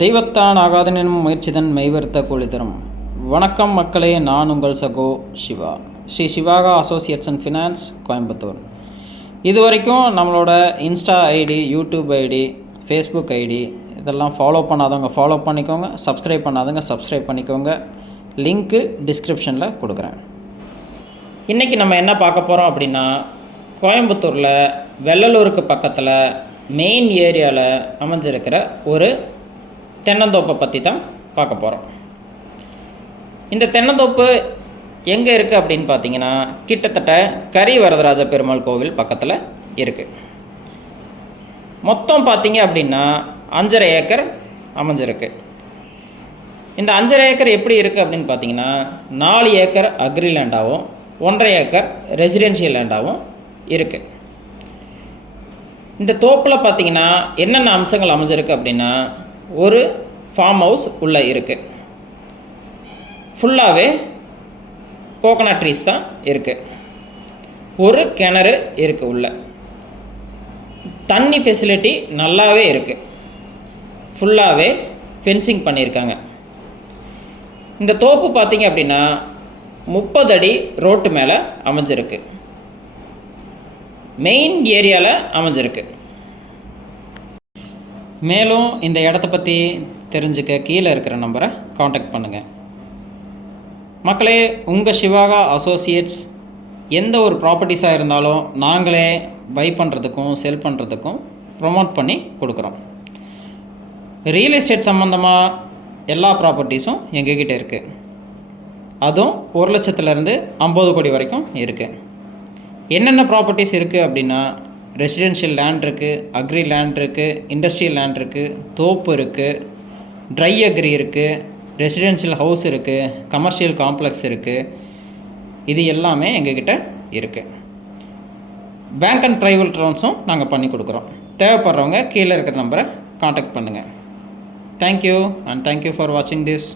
தெய்வத்தான் ஆகாதனும் முயற்சிதன் மெய்வருத்த கூலி தரும். வணக்கம் மக்களே, நான் உங்கள் சகோ Siva, Sri Sivaka associates and finance, Coimbatore. இது வரைக்கும் நம்மளோட insta ID, YouTube ID, Facebook ID இதெல்லாம் ஃபாலோ பண்ணாதவங்க ஃபாலோ பண்ணிக்கோங்க, சப்ஸ்கிரைப் பண்ணாதவங்க சப்ஸ்கிரைப் பண்ணிக்கோங்க. லிங்க்கு டிஸ்கிரிப்ஷனில் கொடுக்குறேன். இன்றைக்கி நம்ம என்ன பார்க்க போகிறோம் அப்படின்னா, கோயம்புத்தூரில் வெள்ளலூருக்கு பக்கத்தில் மெயின் ஏரியாவில் அமைஞ்சிருக்கிற ஒரு தென்னந்தோப்பை பற்றி தான் பார்க்க போகிறோம். இந்த தென்னந்தோப்பு எங்கே இருக்குது அப்படின்னு பார்த்தீங்கன்னா, கிட்டத்தட்ட கரி வரதராஜ பெருமாள் கோவில் பக்கத்தில் இருக்குது. மொத்தம் பார்த்தீங்க அப்படின்னா 5.5 ஏக்கர் அமைஞ்சிருக்கு. இந்த 5.5 ஏக்கர் எப்படி இருக்குது அப்படின்னு பார்த்தீங்கன்னா, 4 ஏக்கர் அக்ரி லேண்டாகவும் 1.5 ஏக்கர் ரெசிடென்ஷியல் லேண்டாகவும் இருக்குது. இந்த தோப்பில் பார்த்தீங்கன்னா என்னென்ன அம்சங்கள் அமைஞ்சிருக்கு அப்படின்னா, ஒரு ஃபார்ம் ஹவுஸ் உள்ளே இருக்குது. ஃபுல்லாகவே கோகனட் ட்ரீஸ் தான் இருக்குது. ஒரு கிணறு இருக்குது உள்ள. தண்ணி ஃபெசிலிட்டி நல்லாவே இருக்குது. ஃபுல்லாகவே ஃபென்சிங் பண்ணியிருக்காங்க. இந்த தோப்பு பார்த்திங்க அப்படின்னா 30 அடி ரோட்டு மேலே அமைஞ்சிருக்கு. மெயின் ஏரியாவில் அமைஞ்சிருக்கு. மேலும் இந்த இடத்த பற்றி தெரிஞ்சுக்க கீழே இருக்கிற நம்பரை காண்டாக்ட் பண்ணுங்கள். மக்களே, உங்கள் சிவாகா அசோசியேட்ஸ் எந்த ஒரு ப்ராப்பர்ட்டிஸாக இருந்தாலும் நாங்களே பை பண்ணுறதுக்கும் செல் பண்ணுறதுக்கும் ப்ரொமோட் பண்ணி கொடுக்குறோம். ரியல் எஸ்டேட் சம்மந்தமாக எல்லா ப்ராப்பர்ட்டிஸும் எங்ககிட்ட இருக்குது. அதுவும் 1 லட்சத்துலேருந்து 50 கோடி வரைக்கும் இருக்குது. என்னென்ன ப்ராப்பர்ட்டிஸ் இருக்குது அப்படின்னா, ரெசிடென்ஷியல் லேண்ட் இருக்குது, அக்ரி லேண்ட் இருக்குது, இண்டஸ்ட்ரியல் லேண்ட் இருக்குது, தோப்பு இருக்குது, ட்ரை அக்ரி இருக்குது, ரெசிடென்ஷியல் ஹவுஸ் இருக்குது, கமர்ஷியல் காம்ப்ளெக்ஸ் இருக்குது. இது எல்லாமே எங்ககிட்ட இருக்குது. பேங்க் அண்ட் ப்ரைவேட் லோன்ஸும் நாங்கள் பண்ணி கொடுக்குறோம். தேவைப்படுறவங்க கீழே இருக்கிற நம்பரை காண்டாக்ட் பண்ணுங்கள். தேங்க்யூ அண்ட் தேங்க்யூ ஃபார் வாட்சிங் திஸ்.